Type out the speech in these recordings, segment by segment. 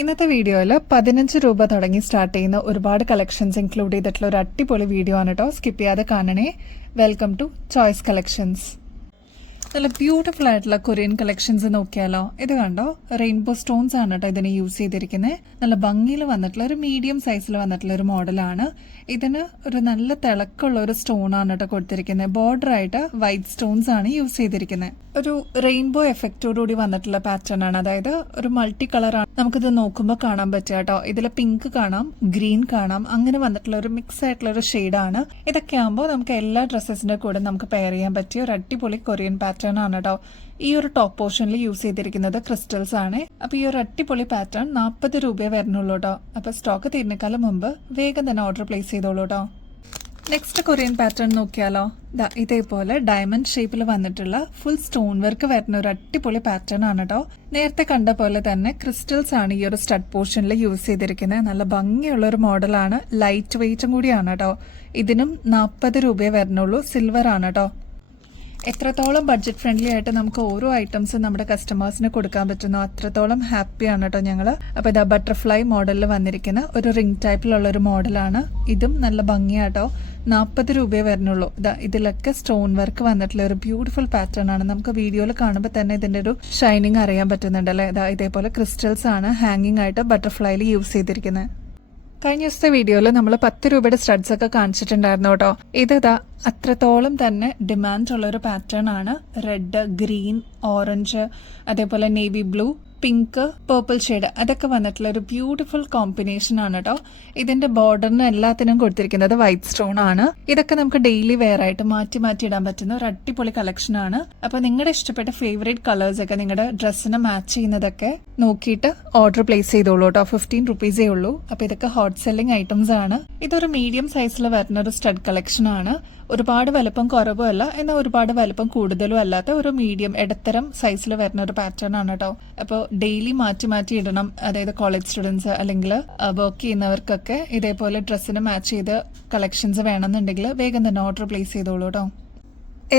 ഇന്നത്തെ വീഡിയോയിൽ 15 രൂപ തുടങ്ങി സ്റ്റാർട്ട് ചെയ്യുന്ന ഒരുപാട് കളക്ഷൻസ് ഇൻക്ലൂഡ് ചെയ്തിട്ടുള്ള ഒരു അടിപൊളി വീഡിയോ ആണ് കേട്ടോ. സ്കിപ്പ് ചെയ്യാതെ കാണണേ. Welcome to choice collections. നല്ല ബ്യൂട്ടിഫുൾ ആയിട്ടുള്ള കൊറിയൻ കളക്ഷൻസ് നോക്കിയാലോ. ഇത് കണ്ടോ, റെയിൻബോ സ്റ്റോൺസ് ആണ് കേട്ടോ ഇതിന് യൂസ് ചെയ്തിരിക്കുന്നത്. നല്ല ഭംഗിയിൽ വന്നിട്ടുള്ള ഒരു മീഡിയം സൈസിൽ വന്നിട്ടുള്ള ഒരു മോഡലാണ്. ഇതിന് ഒരു നല്ല തിളക്കമുള്ള ഒരു സ്റ്റോൺ ആണ് കേട്ടോ കൊടുത്തിരിക്കുന്നത്. ബോർഡർ ആയിട്ട് വൈറ്റ് സ്റ്റോൺസ് ആണ് യൂസ് ചെയ്തിരിക്കുന്നത്. ഒരു റെയിൻബോ എഫക്റ്റോടുകൂടി വന്നിട്ടുള്ള പാറ്റേൺ ആണ്, അതായത് ഒരു മൾട്ടി കളറാണ് നമുക്കിത് നോക്കുമ്പോൾ കാണാൻ പറ്റുക കേട്ടോ. ഇതിൽ പിങ്ക് കാണാം, ഗ്രീൻ കാണാം, അങ്ങനെ വന്നിട്ടുള്ള ഒരു മിക്സ് ആയിട്ടുള്ള ഒരു ഷെയ്ഡാണ്. ഇതൊക്കെ ആകുമ്പോൾ നമുക്ക് എല്ലാ ഡ്രസ്സസിന്റെ കൂടെ നമുക്ക് പെയർ ചെയ്യാൻ പറ്റിയ ഒരു അടിപൊളി കൊറിയൻ പാറ്റേൺ ആണ് കേട്ടോ. ഈ ഒരു ടോപ്പ് പോർഷനിൽ യൂസ് ചെയ്തിരിക്കുന്നത് ക്രിസ്റ്റൽസ് ആണ്. അപ്പൊ ഈ ഒരു അടിപൊളി പാറ്റേൺ 40 രൂപയെ വരുന്നുള്ളൂ കേട്ടോ. അപ്പൊ സ്റ്റോക്ക് തീരുന്നേക്കാളും മുമ്പ് വേഗം തന്നെ ഓർഡർ പ്ലേസ് ചെയ്തോളൂ കേട്ടോ. നെക്സ്റ്റ് കൊറിയൻ പാറ്റേൺ നോക്കിയാലോ. ഇതേപോലെ ഡയമണ്ട് ഷേപ്പിൽ വന്നിട്ടുള്ള ഫുൾ സ്റ്റോൺ വർക്ക് വരുന്ന ഒരു അടിപൊളി പാറ്റേൺ ആണ് കേട്ടോ. നേരത്തെ കണ്ട പോലെ തന്നെ ക്രിസ്റ്റൽസ് ആണ് ഈ ഒരു സ്റ്റഡ് പോർഷനിൽ യൂസ് ചെയ്തിരിക്കുന്നത്. നല്ല ഭംഗിയുള്ള ഒരു മോഡലാണ്, ലൈറ്റ് വെയിറ്റും കൂടിയാണ് കേട്ടോ. ഇതിനും 40 രൂപയെ വരുന്നുള്ളൂ. സിൽവർ ആണ് കേട്ടോ. എത്രത്തോളം ബഡ്ജറ്റ് ഫ്രണ്ട്ലി ആയിട്ട് നമുക്ക് ഓരോ ഐറ്റംസും നമ്മുടെ കസ്റ്റമേഴ്സിന് കൊടുക്കാൻ പറ്റുന്നോ അത്രത്തോളം ഹാപ്പിയാണ് കേട്ടോ ഞങ്ങൾ. അപ്പോൾ ഇതാ ബട്ടർഫ്ലൈ മോഡലിൽ വന്നിരിക്കുന്ന ഒരു റിംഗ് ടൈപ്പിലുള്ള ഒരു മോഡലാണ്. ഇതും നല്ല ഭംഗിയാട്ടോ. 40 രൂപയെ വരുന്നുള്ളൂ. ഇതിലൊക്കെ സ്റ്റോൺ വർക്ക് വന്നിട്ടുള്ള ഒരു ബ്യൂട്ടിഫുൾ പാറ്റേൺ ആണ്. നമുക്ക് വീഡിയോയിൽ കാണുമ്പോൾ തന്നെ ഇതിന്റെ ഒരു ഷൈനിങ് അറിയാൻ പറ്റുന്നുണ്ട് അല്ലേ. ഇതേപോലെ ക്രിസ്റ്റൽസ് ആണ് ഹാങ്ങിങ് ആയിട്ട് ബട്ടർഫ്ലൈയിൽ യൂസ് ചെയ്തിരിക്കുന്നത്. കഴിഞ്ഞ ദിവസത്തെ വീഡിയോയിൽ നമ്മൾ 10 രൂപയുടെ സ്റ്റഡ്സ് ഒക്കെ കാണിച്ചിട്ടുണ്ടായിരുന്നു കേട്ടോ. ഇതാ അത്രത്തോളം തന്നെ ഡിമാൻഡ് ഉള്ള ഒരു പാറ്റേൺ ആണ്. റെഡ്, ഗ്രീൻ, ഓറഞ്ച്, അതേപോലെ navy blue, pink, purple shade, അതൊക്കെ വന്നിട്ടുള്ള ഒരു ബ്യൂട്ടിഫുൾ കോമ്പിനേഷൻ ആണ് കേട്ടോ. ഇതിന്റെ ബോർഡറിന് എല്ലാത്തിനും കൊടുത്തിരിക്കുന്നത് വൈറ്റ് സ്റ്റോൺ ആണ്. ഇതൊക്കെ നമുക്ക് ഡെയിലി വെയർ ആയിട്ട് മാറ്റി മാറ്റി ഇടാൻ പറ്റുന്ന ഒരു അടിപൊളി കളക്ഷൻ ആണ്. അപ്പൊ നിങ്ങളുടെ ഇഷ്ടപ്പെട്ട ഫേവറേറ്റ് കളേഴ്സ് ഒക്കെ നിങ്ങളുടെ ഡ്രസ്സിന് മാച്ച് ചെയ്യുന്നതൊക്കെ നോക്കിയിട്ട് ഓർഡർ പ്ലേസ് ചെയ്തോളൂ കേട്ടോ. 15 റുപ്പീസേ ഉള്ളൂ. അപ്പൊ ഇതൊക്കെ ഹോട്ട് സെല്ലിംഗ് ഐറ്റംസ് ആണ്. ഇതൊരു മീഡിയം സൈസിൽ വരുന്ന ഒരു സ്റ്റഡ് കളക്ഷൻ ആണ്. ഒരുപാട് വലുപ്പം കുറവും അല്ല, എന്നാൽ ഒരുപാട് വലുപ്പം കൂടുതലും അല്ലാത്ത ഒരു മീഡിയം ഇടത്തരം സൈസിൽ വരുന്ന ഒരു പാറ്റേൺ ആണ് കേട്ടോ. അപ്പോൾ ഡെയിലി മാറ്റി മാറ്റി ഇടണം, അതായത് കോളേജ് സ്റ്റുഡൻസ് അല്ലെങ്കിൽ വർക്ക് ചെയ്യുന്നവർക്കൊക്കെ ഇതേപോലെ ഡ്രസ്സിന് മാച്ച് ചെയ്ത് കളക്ഷൻസ് വേണമെന്നുണ്ടെങ്കിൽ വേഗം തന്നെ ഓർഡർ പ്ലേസ് ചെയ്തോളൂ കേട്ടോ.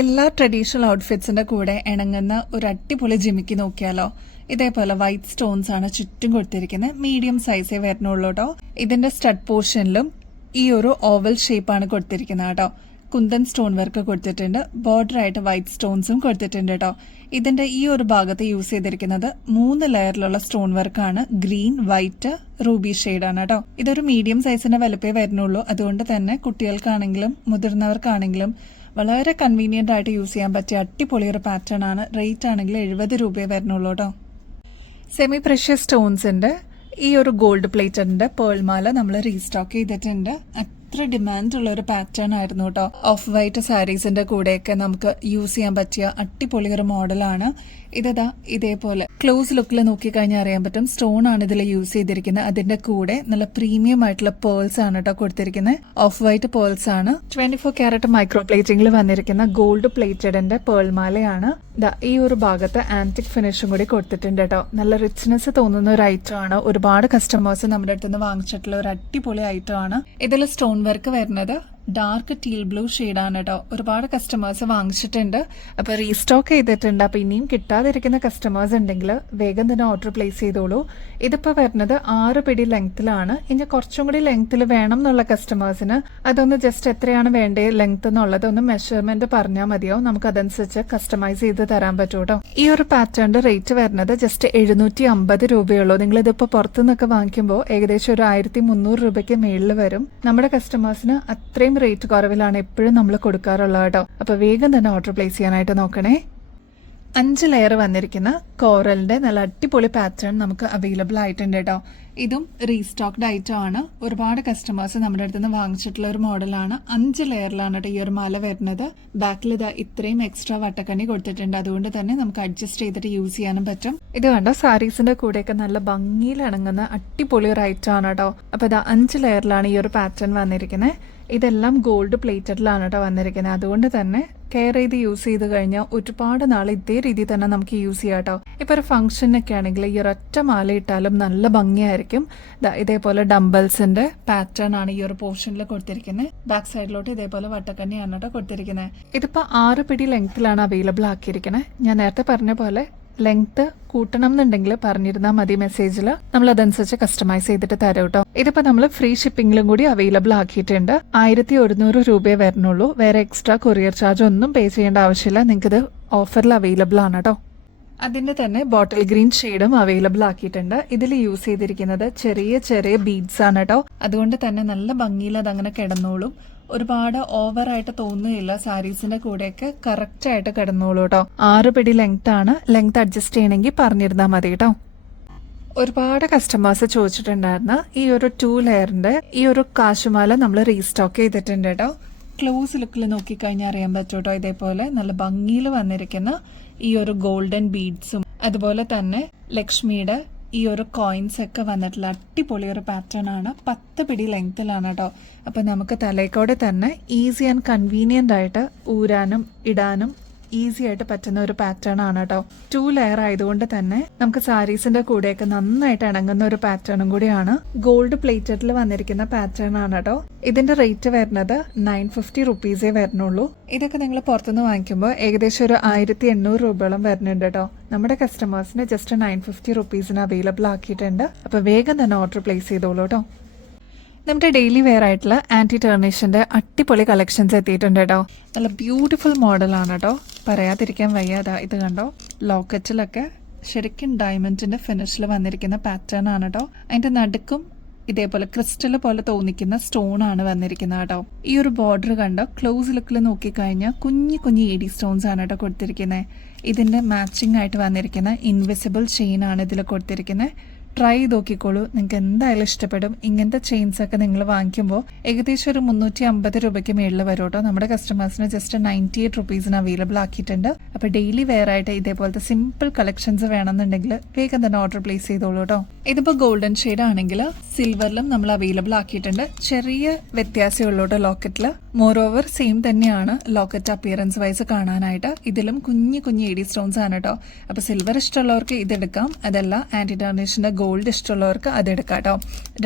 എല്ലാ ട്രഡീഷണൽ ഔട്ട്ഫിറ്റ്സിന്റെ കൂടെ ഇണങ്ങുന്ന ഒരു അടിപൊളി ജിമിക്ക് നോക്കിയാലോ. ഇതേപോലെ വൈറ്റ് സ്റ്റോൺസ് ആണ് ചുറ്റും കൊടുത്തിരിക്കുന്നത്. മീഡിയം സൈസേ വരുന്നുള്ളൂ കേട്ടോ. ഇതിന്റെ സ്റ്റഡ് പോർഷനിലും ഈ ഒരു ഓവൽ ഷേപ്പാണ് കൊടുത്തിരിക്കുന്നത് കേട്ടോ. കുന്തൻ സ്റ്റോൺ വർക്ക് കൊടുത്തിട്ടുണ്ട്. ബോർഡർ ആയിട്ട് വൈറ്റ് സ്റ്റോൺസും കൊടുത്തിട്ടുണ്ട് കേട്ടോ. ഇതിന്റെ ഈ ഒരു ഭാഗത്ത് യൂസ് ചെയ്തിരിക്കുന്നത് 3 ലെയറിലുള്ള സ്റ്റോൺ വർക്കാണ്. ഗ്രീൻ, വൈറ്റ്, റൂബി ഷെയ്ഡാണ് കേട്ടോ. ഇതൊരു മീഡിയം സൈസിന്റെ വലുപ്പേ വരുന്നുള്ളൂ. അതുകൊണ്ട് തന്നെ കുട്ടികൾക്കാണെങ്കിലും മുതിർന്നവർക്കാണെങ്കിലും വളരെ കൺവീനിയന്റ് ആയിട്ട് യൂസ് ചെയ്യാൻ പറ്റിയ അടിപൊളി ഒരു പാറ്റേൺ ആണ്. റേറ്റ് ആണെങ്കിൽ 70 രൂപയെ വരുന്നുള്ളൂ കേട്ടോ. സെമി പ്രഷ്യസ് സ്റ്റോൺസിന്റെ ഈ ഒരു ഗോൾഡ് പ്ലേറ്റഡിന്റെ പേൾമാല നമ്മൾ റീസ്റ്റോക്ക് ചെയ്തിട്ടുണ്ട്. അത്ര ഡിമാൻഡ് ഉള്ള ഒരു പാറ്റേൺ ആയിരുന്നു കേട്ടോ. ഓഫ് വൈറ്റ് സാരീസിന്റെ കൂടെയൊക്കെ നമുക്ക് യൂസ് ചെയ്യാൻ പറ്റിയ അടിപൊളി ഒരു മോഡലാണ്. ഇതേപോലെ ക്ലോസ് ലുക്കിൽ നോക്കിക്കഴിഞ്ഞാൽ അറിയാൻ പറ്റും സ്റ്റോൺ ആണ് ഇതിൽ യൂസ് ചെയ്തിരിക്കുന്നത്. അതിന്റെ കൂടെ നല്ല പ്രീമിയം ആയിട്ടുള്ള പേൾസ് ആണ് കേട്ടോ കൊടുത്തിരിക്കുന്നത്. ഓഫ് വൈറ്റ് പേൾസ് ആണ്. 24 ക്യാരറ്റ് മൈക്രോ പ്ലേറ്റിംഗിൽ വന്നിരിക്കുന്ന ഗോൾഡ് പ്ലേറ്റഡിന്റെ പേൾമാലയാണ്. ഈ ഒരു ഭാഗത്ത് ആന്റിക് ഫിനിഷും കൂടി കൊടുത്തിട്ടുണ്ട് കേട്ടോ. നല്ല റിച്ച്നെസ് തോന്നുന്ന ഒരു ഐറ്റം ആണ്. ഒരുപാട് കസ്റ്റമേഴ്സ് നമ്മുടെ അടുത്ത് നിന്ന് വാങ്ങിച്ചിട്ടുള്ള ഒരു അടിപൊളി ഐറ്റം ആണ്. ഇതിൽ സ്റ്റോൺ വർക്ക് വരുന്നത് ഡാർക്ക് ടീൽ ബ്ലൂ ഷെയ്ഡാണ് കേട്ടോ. ഒരുപാട് കസ്റ്റമേഴ്സ് വാങ്ങിച്ചിട്ടുണ്ട്. അപ്പൊ റീസ്റ്റോക്ക് ചെയ്തിട്ടുണ്ട്. അപ്പൊ ഇനിയും കിട്ടാതിരിക്കുന്ന കസ്റ്റമേഴ്സ് ഉണ്ടെങ്കിൽ വേഗം തന്നെ ഓർഡർ പ്ലേസ് ചെയ്തോളൂ. ഇതിപ്പോ വരുന്നത് 6 പിടി ലെങ്ത്തിലാണ്. ഇനി കുറച്ചും കൂടി ലെങ്ത്തിൽ വേണം എന്നുള്ള കസ്റ്റമേഴ്സിന് അതൊന്ന് ജസ്റ്റ് എത്രയാണ് വേണ്ടേ ലെങ്ത് എന്നുള്ളത് ഒന്ന് മെഷർമെന്റ് പറഞ്ഞാൽ മതിയോ. നമുക്ക് അതനുസരിച്ച് കസ്റ്റമൈസ് ചെയ്ത് തരാൻ പറ്റും കേട്ടോ. ഈ ഒരു പാറ്റേണിന്റെ റേറ്റ് വരുന്നത് ജസ്റ്റ് 750 രൂപയുള്ളൂ. നിങ്ങൾ ഇതിപ്പോ പുറത്തുനിന്നൊക്കെ വാങ്ങിക്കുമ്പോൾ ഏകദേശം ഒരു 1300 രൂപയ്ക്ക് മേളിൽ വരും. നമ്മുടെ കസ്റ്റമേഴ്സിന് അത്രയും റേറ്റ് കുറവിലാണ് എപ്പോഴും നമ്മൾ കൊടുക്കാറുള്ളത് കേട്ടോ. അപ്പൊ വേഗം തന്നെ ഓർഡർ പ്ലേസ് ചെയ്യാനായിട്ട് നോക്കണേ. 5 ലെയർ വന്നിരിക്കുന്ന കോറലിന്റെ നല്ല അടിപൊളി പാറ്റേൺ നമുക്ക് അവൈലബിൾ ആയിട്ടുണ്ട് കേട്ടോ. ഇതും റീസ്റ്റോക്ഡ് ഐറ്റം ആണ്. ഒരുപാട് കസ്റ്റമേഴ്സ് നമ്മുടെ അടുത്ത് നിന്ന് വാങ്ങിച്ചിട്ടുള്ള ഒരു മോഡലാണ്. 5 ലെയറിലാണ് കേട്ടോ ഈ ഒരു മാല വരുന്നത്. ബാക്കിൽ ഇത്രയും എക്സ്ട്രാ വട്ടക്കണ്ണി കൊടുത്തിട്ടുണ്ട്. അതുകൊണ്ട് തന്നെ നമുക്ക് അഡ്ജസ്റ്റ് ചെയ്തിട്ട് യൂസ് ചെയ്യാനും പറ്റും. ഇത് കണ്ടോ, സാരീസിന്റെ കൂടെയൊക്കെ നല്ല ഭംഗിയിൽ ഇണങ്ങുന്ന അടിപൊളി ഒരു ഐറ്റം ആണ് കേട്ടോ. അപ്പൊ 5 ലെയറിലാണ് ഈ ഒരു പാറ്റേൺ വന്നിരിക്കുന്നത്. ഇതെല്ലാം ഗോൾഡ് പ്ലേറ്റഡിലാണ് കേട്ടോ വന്നിരിക്കുന്നത്. അതുകൊണ്ട് തന്നെ കെയർ ചെയ്ത് യൂസ് ചെയ്ത് കഴിഞ്ഞാൽ ഒരുപാട് നാൾ ഇതേ രീതിയിൽ തന്നെ നമുക്ക് യൂസ് ചെയ്യാം കേട്ടോ. ഇപ്പൊ ഒരു ഫംഗ്ഷനൊക്കെ ആണെങ്കിൽ ഈ ഒരൊറ്റ മാല ഇട്ടാലും നല്ല ഭംഗിയായിരിക്കും. ഇതേപോലെ ഡംബൽസിന്റെ പാറ്റേൺ ആണ് ഈ ഒരു പോർഷനിൽ കൊടുത്തിരിക്കുന്നത്. ബാക്ക് സൈഡിലോട്ട് ഇതേപോലെ വട്ടക്കണ്ണിയാണ് കേട്ടോ കൊടുത്തിരിക്കുന്നത്. ഇതിപ്പോ 6 പിടി ലെങ്ത്തിലാണ് അവൈലബിൾ ആക്കിയിരിക്കുന്നത്. ഞാൻ നേരത്തെ പറഞ്ഞ പോലെ ലെങ്ത് കൂട്ടണം എന്നുണ്ടെങ്കിൽ പറഞ്ഞിരുന്നാൽ മതി മെസ്സേജിൽ, നമ്മൾ അതനുസരിച്ച് കസ്റ്റമൈസ് ചെയ്തിട്ട് തരാം കേട്ടോ. ഇതിപ്പോ നമ്മൾ ഫ്രീ ഷിപ്പിംഗിലും കൂടി അവൈലബിൾ ആക്കിയിട്ടുണ്ട്. 1100 രൂപയെ വരണുള്ളൂ. വേറെ എക്സ്ട്രാ കൊറിയർ ചാർജ് ഒന്നും പേ ചെയ്യേണ്ട ആവശ്യമില്ല. നിങ്ങൾക്ക് ഇത് ഓഫറിൽ അവൈലബിൾ ആണ് കേട്ടോ. അതിന്റെ തന്നെ ബോട്ടിൽ ഗ്രീൻ ഷെയ്ഡും അവൈലബിൾ ആക്കിയിട്ടുണ്ട്. ഇതിൽ യൂസ് ചെയ്തിരിക്കുന്നത് ചെറിയ ചെറിയ ബീഡ്സ് ആണ് കേട്ടോ. അതുകൊണ്ട് തന്നെ നല്ല ഭംഗിയിൽ അതങ്ങനെ കിടന്നോളും. ഒരുപാട് ഓവറായിട്ട് തോന്നുകയില്ല. സാരീസിന്റെ കൂടെയൊക്കെ കറക്റ്റ് ആയിട്ട് കിടന്നോളൂ കേട്ടോ. 6 പിടി ലെങ്ത് ആണ്. ലെങ്ത് അഡ്ജസ്റ്റ് ചെയ്യണമെങ്കിൽ പറഞ്ഞിരുന്നാൽ മതി കേട്ടോ. ഒരുപാട് കസ്റ്റമേഴ്സ് ചോദിച്ചിട്ടുണ്ടായിരുന്നു ഈ ഒരു 2 ലെയറിന്റെ ഈ ഒരു കാശുമാല നമ്മൾ റീസ്റ്റോക്ക് ചെയ്തിട്ടുണ്ട് കേട്ടോ. ക്ലോസ് ലുക്കിൽ നോക്കിക്കഴിഞ്ഞാൽ അറിയാൻ പറ്റും കേട്ടോ. ഇതേപോലെ നല്ല ഭംഗിയിൽ വന്നിരിക്കുന്ന ഈ ഒരു ഗോൾഡൻ ബീഡ്സും അതുപോലെ തന്നെ ലക്ഷ്മിയുടെ ഈ ഒരു കോയിൻസ് ഒക്കെ വന്നിട്ടുള്ള അടിപൊളി ഒരു പാറ്റേൺ ആണ്. 10 പിടി ലെങ്ത്തിലാണ് കേട്ടോ. അപ്പൊ നമുക്ക് തലയ്ക്കോടെ തന്നെ ഈസി ആൻഡ് കൺവീനിയന്റ് ആയിട്ട് ഊരാനും ഇടാനും ഈസി ആയിട്ട് പറ്റുന്ന ഒരു പാറ്റേൺ ആണ് കേട്ടോ. 2 ലെയർ ആയതുകൊണ്ട് തന്നെ നമുക്ക് സാരീസിന്റെ കൂടെയൊക്കെ നന്നായിട്ട് ഇണങ്ങുന്ന ഒരു പാറ്റേണും കൂടിയാണ്. ഗോൾഡ് പ്ലേറ്റഡിൽ വന്നിരിക്കുന്ന പാറ്റേൺ ആണ് കേട്ടോ. ഇതിന്റെ റേറ്റ് വരുന്നത് 950 റുപ്പീസേ വരുന്നുള്ളൂ. ഇതൊക്കെ നിങ്ങൾ പുറത്തുനിന്ന് വാങ്ങിക്കുമ്പോൾ ഏകദേശം ഒരു 1800 രൂപയോളം വരുന്നുണ്ട് കേട്ടോ. നമ്മുടെ കസ്റ്റമേഴ്സിന് ജസ്റ്റ് 950 റുപ്പീസിന് അവൈലബിൾ ആക്കിയിട്ടുണ്ട്. അപ്പൊ വേഗം തന്നെ ഓർഡർ പ്ലേസ് ചെയ്തോളൂ കേട്ടോ. നമ്മുടെ ഡെയിലി വെയർ ആയിട്ടുള്ള ആന്റി ടേർണിഷിന്റെ അടിപൊളി കളക്ഷൻസ് എത്തിയിട്ടുണ്ട് കേട്ടോ. നല്ല ബ്യൂട്ടിഫുൾ മോഡലാണ് കേട്ടോ. പറയാതിരിക്കാൻ വയ്യാതാ. ഇത് കണ്ടോ, ലോക്കറ്റിലൊക്കെ ശരിക്കും ഡയമണ്ടിന്റെ ഫിനിഷിൽ വന്നിരിക്കുന്ന പാറ്റേൺ ആണ് കേട്ടോ. അതിന്റെ നടുക്കും ഇതേപോലെ ക്രിസ്റ്റൽ പോലെ തോന്നിക്കുന്ന സ്റ്റോൺ ആണ് വന്നിരിക്കുന്നത് കേട്ടോ. ഈ ഒരു ബോർഡർ കണ്ടോ, ക്ലോസ് ലുക്കിൽ നോക്കിക്കഴിഞ്ഞാൽ കുഞ്ഞു കുഞ്ഞു ED സ്റ്റോൺസ് ആണ് കേട്ടോ കൊടുത്തിരിക്കുന്നത്. ഇതിന്റെ മാച്ചിങ് ആയിട്ട് വന്നിരിക്കുന്ന ഇൻവിസിബിൾ ചെയിൻ ആണ് ഇതിൽ കൊടുത്തിരിക്കുന്നത്. ട്രൈ ചെയ്ത് നോക്കിക്കോളൂ, നിങ്ങൾക്ക് എന്തായാലും ഇഷ്ടപ്പെടും. ഇങ്ങനത്തെ ചെയിൻസ് ഒക്കെ നിങ്ങൾ വാങ്ങിക്കുമ്പോൾ ഏകദേശം ഒരു 350 രൂപയ്ക്ക് മേളിൽ വരും കേട്ടോ. നമ്മുടെ കസ്റ്റമേഴ്സിന് ജസ്റ്റ് 98 റുപ്പീസിന് അവൈലബിൾ ആക്കിയിട്ടുണ്ട്. അപ്പോൾ ഡെയിലി വെയർ ആയിട്ട് ഇതേപോലത്തെ സിമ്പിൾ കളക്ഷൻസ് വേണമെന്നുണ്ടെങ്കിൽ വേഗം തന്നെ ഓർഡർ പ്ലേസ് ചെയ്തോളൂ കേട്ടോ. ഇതിപ്പോൾ ഗോൾഡൻ ഷെയ്ഡ് ആണെങ്കിൽ സിൽവറിലും നമ്മൾ അവൈലബിൾ ആക്കിയിട്ടുണ്ട്. ചെറിയ വ്യത്യാസമേ ഉള്ളൂ കേട്ടോ ലോക്കറ്റിൽ. മോർ ഓവർ സെയിം തന്നെയാണ് ലോക്കറ്റ് അപ്പിയറൻസ് വൈസ് കാണാനായിട്ട്. ഇതിലും കുഞ്ഞു കുഞ്ഞു ED സ്റ്റോൺസ് ആണ് കേട്ടോ. അപ്പോൾ സിൽവർ ഇഷ്ടമുള്ളവർക്ക് ഇതെടുക്കാം. അതല്ല ആന്റി ടേർണിഷിന്റെ ഗോൾഡ് ഇഷ്ടമുള്ളവർക്ക് അതെടുക്കാം കേട്ടോ.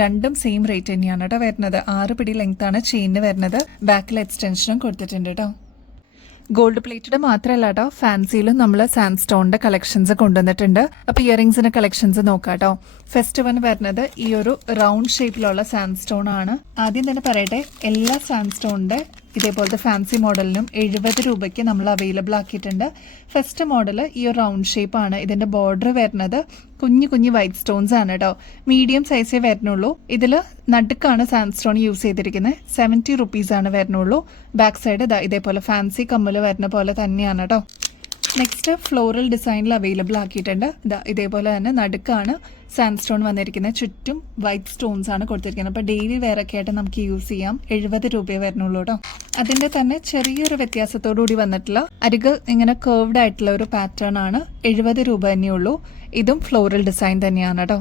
രണ്ടും സെയിം റേറ്റ് തന്നെയാണ് കേട്ടോ വരുന്നത്. 6 പിടി ലെങ്ത് ആണ് ചെയിന് വരുന്നത്. ബാക്കിൽ എക്സ്റ്റൻഷനും കൊടുത്തിട്ടുണ്ട് കേട്ടോ. ഗോൾഡ് പ്ലേറ്റഡ് മാത്രമല്ല കേട്ടോ, ഫാൻസിയിലും നമ്മൾ സാൻഡ് സ്റ്റോണിന്റെ കളക്ഷൻസ് കൊണ്ടുവന്നിട്ടുണ്ട്. അപ്പൊ ഇയറിംഗ്സിന്റെ കളക്ഷൻസ് നോക്കാം കേട്ടോ. ഫസ്റ്റ് വൺ വരുന്നത് ഈ ഒരു റൗണ്ട് ഷേപ്പിലുള്ള സാൻഡ് സ്റ്റോൺ ആണ്. ആദ്യം തന്നെ പറയട്ടെ, എല്ലാ സാൻഡ് സ്റ്റോണിന്റെ ഇതേപോലത്തെ ഫാൻസി മോഡലിനും 70 രൂപയ്ക്ക് നമ്മൾ അവൈലബിൾ ആക്കിയിട്ടുണ്ട്. ഫസ്റ്റ് മോഡൽ ഈ ഒരു റൗണ്ട് ഷേപ്പ് ആണ്. ഇതിന്റെ ബോർഡർ വരുന്നത് കുഞ്ഞു കുഞ്ഞു വൈറ്റ് സ്റ്റോൺസ് ആണ് കേട്ടോ. മീഡിയം സൈസേ വരുന്നുള്ളൂ. ഇതിൽ നടുക്കാണ് സാൻഡ് സ്റ്റോൺ യൂസ് ചെയ്തിരിക്കുന്നത്. 70 റുപ്പീസ് ആണ് വരുന്നുള്ളൂ. ബാക്ക് സൈഡ് ഇതേപോലെ ഫാൻസി കമ്മൽ വരുന്ന പോലെ തന്നെയാണ് കേട്ടോ. നെക്സ്റ്റ് ഫ്ലോറൽ ഡിസൈനിൽ അവൈലബിൾ ആക്കിയിട്ടുണ്ട്. ഇതേപോലെ തന്നെ നടുക്കാണ് സാൻഡ് സ്റ്റോൺ വന്നിരിക്കുന്നത്. ചുറ്റും വൈറ്റ് സ്റ്റോൺസ് ആണ് കൊടുത്തിരിക്കുന്നത്. അപ്പോൾ ഡെയിലി വെയർ ഒക്കെ ആയിട്ട് നമുക്ക് യൂസ് ചെയ്യാം. 70 രൂപയെ വരുന്നുള്ളൂ കേട്ടോ. അതിന്റെ തന്നെ ചെറിയൊരു വ്യത്യാസത്തോടു കൂടി വന്നിട്ടുള്ള അരിക് ഇങ്ങനെ കേർവ്ഡ് ആയിട്ടുള്ള ഒരു പാറ്റേൺ ആണ്. 70 രൂപ തന്നെയുള്ളൂ. ഇതും ഫ്ലോറൽ ഡിസൈൻ തന്നെയാണ് കേട്ടോ.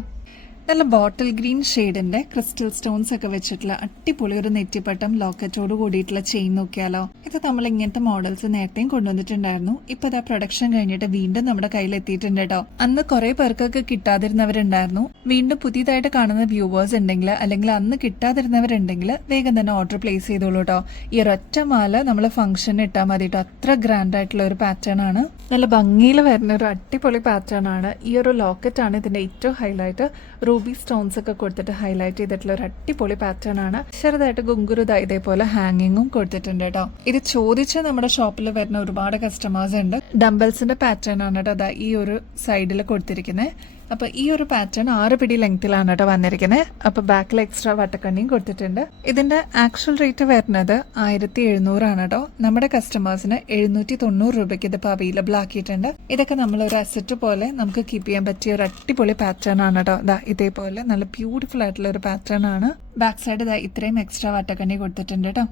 നല്ല ബോട്ടിൽ ഗ്രീൻ ഷെയ്ഡിന്റെ ക്രിസ്റ്റൽ സ്റ്റോൺസ് ഒക്കെ വെച്ചിട്ടുള്ള അടിപൊളി ഒരു നെറ്റിപ്പട്ടം ലോക്കറ്റോട് കൂടിയിട്ടുള്ള ചെയിൻ നോക്കിയാലോ. ഇത് നമ്മൾ ഇങ്ങനത്തെ മോഡൽസ് നേരത്തെയും കൊണ്ടുവന്നിട്ടുണ്ടായിരുന്നു. ഇപ്പൊ ഇതാ പ്രൊഡക്ഷൻ കഴിഞ്ഞിട്ട് വീണ്ടും നമ്മുടെ കയ്യിൽ എത്തിയിട്ടുണ്ട് കേട്ടോ. അന്ന് കുറെ പേർക്കൊക്കെ കിട്ടാതിരുന്നവരുണ്ടായിരുന്നു. വീണ്ടും പുതിയതായിട്ട് കാണുന്ന വ്യൂവേഴ്സ് ഉണ്ടെങ്കിൽ അല്ലെങ്കിൽ അന്ന് കിട്ടാതിരുന്നവരുണ്ടെങ്കിൽ വേഗം തന്നെ ഓർഡർ പ്ലേസ് ചെയ്തോളൂ കേട്ടോ. ഈ ഒരൊറ്റ മാല നമ്മൾ ഫംഗ്ഷന് ഇട്ടാൽ മതി കേട്ടോ. അത്ര ഗ്രാൻഡ് ആയിട്ടുള്ള ഒരു പാറ്റേൺ ആണ്. നല്ല ഭംഗിയിൽ വരുന്ന ഒരു അടിപൊളി പാറ്റേൺ ആണ്. ഈ ഒരു ലോക്കറ്റ് ആണ് ഇതിന്റെ ഏറ്റവും ഹൈലൈറ്റ്. റൂബി സ്റ്റോൺസ് ഒക്കെ കൊടുത്തിട്ട് ഹൈലൈറ്റ് ചെയ്തിട്ടുള്ള ഒരു അടിപൊളി പാറ്റേൺ ആണ്. ചെറുതായിട്ട് ഗുങ്കുരുത ഇതേപോലെ ഹാങ്ങിങ്ങും കൊടുത്തിട്ടുണ്ട് കേട്ടോ. ഇത് ചോദിച്ച് നമ്മുടെ ഷോപ്പിൽ വരുന്ന ഒരുപാട് കസ്റ്റമേഴ്സ് ഉണ്ട്. ഡംബൽസിന്റെ പാറ്റേൺ ആണ് കേട്ടോ അതാ ഈ ഒരു സൈഡിൽ കൊടുത്തിരിക്കുന്നത്. അപ്പൊ ഈ ഒരു പാറ്റേൺ 6 പിടി ലെങ്ത്തിലാണ് കേട്ടോ വന്നിരിക്കുന്നത്. അപ്പൊ ബാക്കിൽ എക്സ്ട്രാ വട്ടക്കണ്ണിയും കൊടുത്തിട്ടുണ്ട്. ഇതിന്റെ ആക്ച്വൽ റേറ്റ് വരുന്നത് 1700 ആണ് കേട്ടോ. നമ്മുടെ കസ്റ്റമേഴ്സിന് 790 രൂപയ്ക്ക് ഇതിപ്പോ അവൈലബിൾ ആക്കിയിട്ടുണ്ട്. ഇതൊക്കെ നമ്മൾ ഒരു അസറ്റ് പോലെ നമുക്ക് കീപ്പ് ചെയ്യാൻ പറ്റിയ ഒരു അടിപൊളി പാറ്റേൺ ആണ് കേട്ടോ. ഇതേപോലെ നല്ല ബ്യൂട്ടിഫുൾ ആയിട്ടുള്ള ഒരു പാറ്റേൺ ആണ്. ബാക്ക് സൈഡ് ഇത്രയും എക്സ്ട്രാ വട്ടക്കണ്ണി കൊടുത്തിട്ടുണ്ട് കേട്ടോ.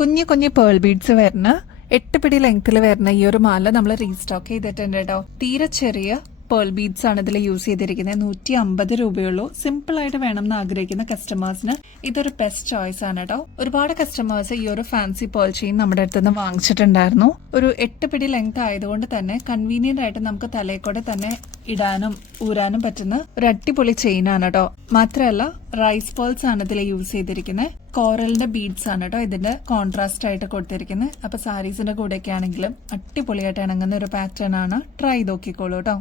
കുഞ്ഞു കുഞ്ഞു പേൾ ബീഡ്സ് വരുന്ന 8 പിടി ലെങ്ത്തിൽ വരുന്ന ഈ ഒരു മാല നമ്മൾ റീസ്റ്റോക്ക് ചെയ്തിട്ടുണ്ട് കേട്ടോ. തീരെ ചെറിയ പേൾ ബീഡ്സ് ആണ് ഇതിൽ യൂസ് ചെയ്തിരിക്കുന്നത്. 150 രൂപയുള്ളൂ. സിമ്പിൾ ആയിട്ട് വേണം എന്ന് ആഗ്രഹിക്കുന്ന കസ്റ്റമേഴ്സിന് ഇതൊരു ബെസ്റ്റ് ചോയ്സ് ആണ് കേട്ടോ. ഒരുപാട് കസ്റ്റമേഴ്സ് ഈ ഒരു ഫാൻസി പേൾ ചെയിൻ നമ്മുടെ അടുത്ത് നിന്ന് വാങ്ങിച്ചിട്ടുണ്ടായിരുന്നു. ഒരു 8 പിടി ലെങ്ത് ആയതുകൊണ്ട് തന്നെ കൺവീനിയന്റ് ആയിട്ട് നമുക്ക് തലയിൽ കൂടെ തന്നെ ഇടാനും ഊരാനും പറ്റുന്ന ഒരു അടിപൊളി ചെയിൻ ആണ് കേട്ടോ. മാത്രമല്ല റൈസ് പേൾസ് ആണ് ഇതിൽ യൂസ് ചെയ്തിരിക്കുന്നത്. കോറലിന്റെ ബീഡ്സ് ആണ് കേട്ടോ ഇതിന്റെ കോൺട്രാസ്റ്റ് ആയിട്ട് കൊടുത്തിരിക്കുന്നത്. അപ്പൊ സാരീസിന്റെ കൂടെയൊക്കെ ആണെങ്കിലും അടിപൊളിയായിട്ട് ഇണങ്ങുന്ന ഒരു പാറ്റേൺ ആണ്. ട്രൈ നോക്കിക്കോളൂ കേട്ടോ.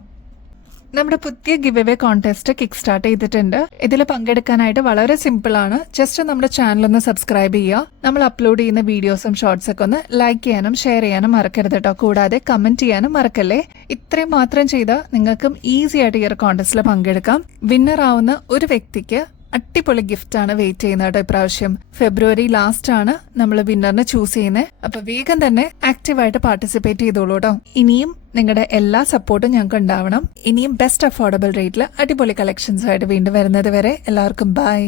നമ്മുടെ പുതിയ give away contest kick start ചെയ്തിട്ടുണ്ട്. ഇതിൽ പങ്കെടുക്കാനായിട്ട് വളരെ സിമ്പിൾ ആണ്. ജസ്റ്റ് നമ്മുടെ ചാനൽ ഒന്ന് സബ്സ്ക്രൈബ് ചെയ്യുക. നമ്മൾ അപ്ലോഡ് ചെയ്യുന്ന വീഡിയോസും ഷോർട്സ് ഒക്കെ ഒന്ന് ലൈക്ക് ചെയ്യാനും ഷെയർ ചെയ്യാനും മറക്കരുത് കേട്ടോ. കൂടാതെ കമന്റ് ചെയ്യാനും മറക്കല്ലേ. ഇത്രയും മാത്രം ചെയ്താൽ നിങ്ങൾക്കും ഈസി ആയിട്ട് ഈ ഒരു കോൺടെസ്റ്റിൽ പങ്കെടുക്കാം. വിന്നർ ആവുന്ന ഒരു വ്യക്തിക്ക് അടിപൊളി ഗിഫ്റ്റ് ആണ് വെയിറ്റ് ചെയ്യുന്നത് കേട്ടോ. ഇപ്രാവശ്യം ഫെബ്രുവരി ലാസ്റ്റ് ആണ് നമ്മൾ വിന്നറിനെ ചൂസ് ചെയ്യുന്നത്. അപ്പൊ വേഗം തന്നെ ആക്റ്റീവായിട്ട് പാർട്ടിസിപ്പേറ്റ് ചെയ്തോളൂ കേട്ടോ. ഇനിയും നിങ്ങളുടെ എല്ലാ സപ്പോർട്ടും ഞങ്ങൾക്ക് ഉണ്ടാവണം. ഇനിയും ബെസ്റ്റ് അഫോർഡബിൾ റേറ്റിൽ അടിപൊളി കളക്ഷൻസ് ആയിട്ട് വീണ്ടും വരുന്നത് വരെ എല്ലാവർക്കും ബൈ.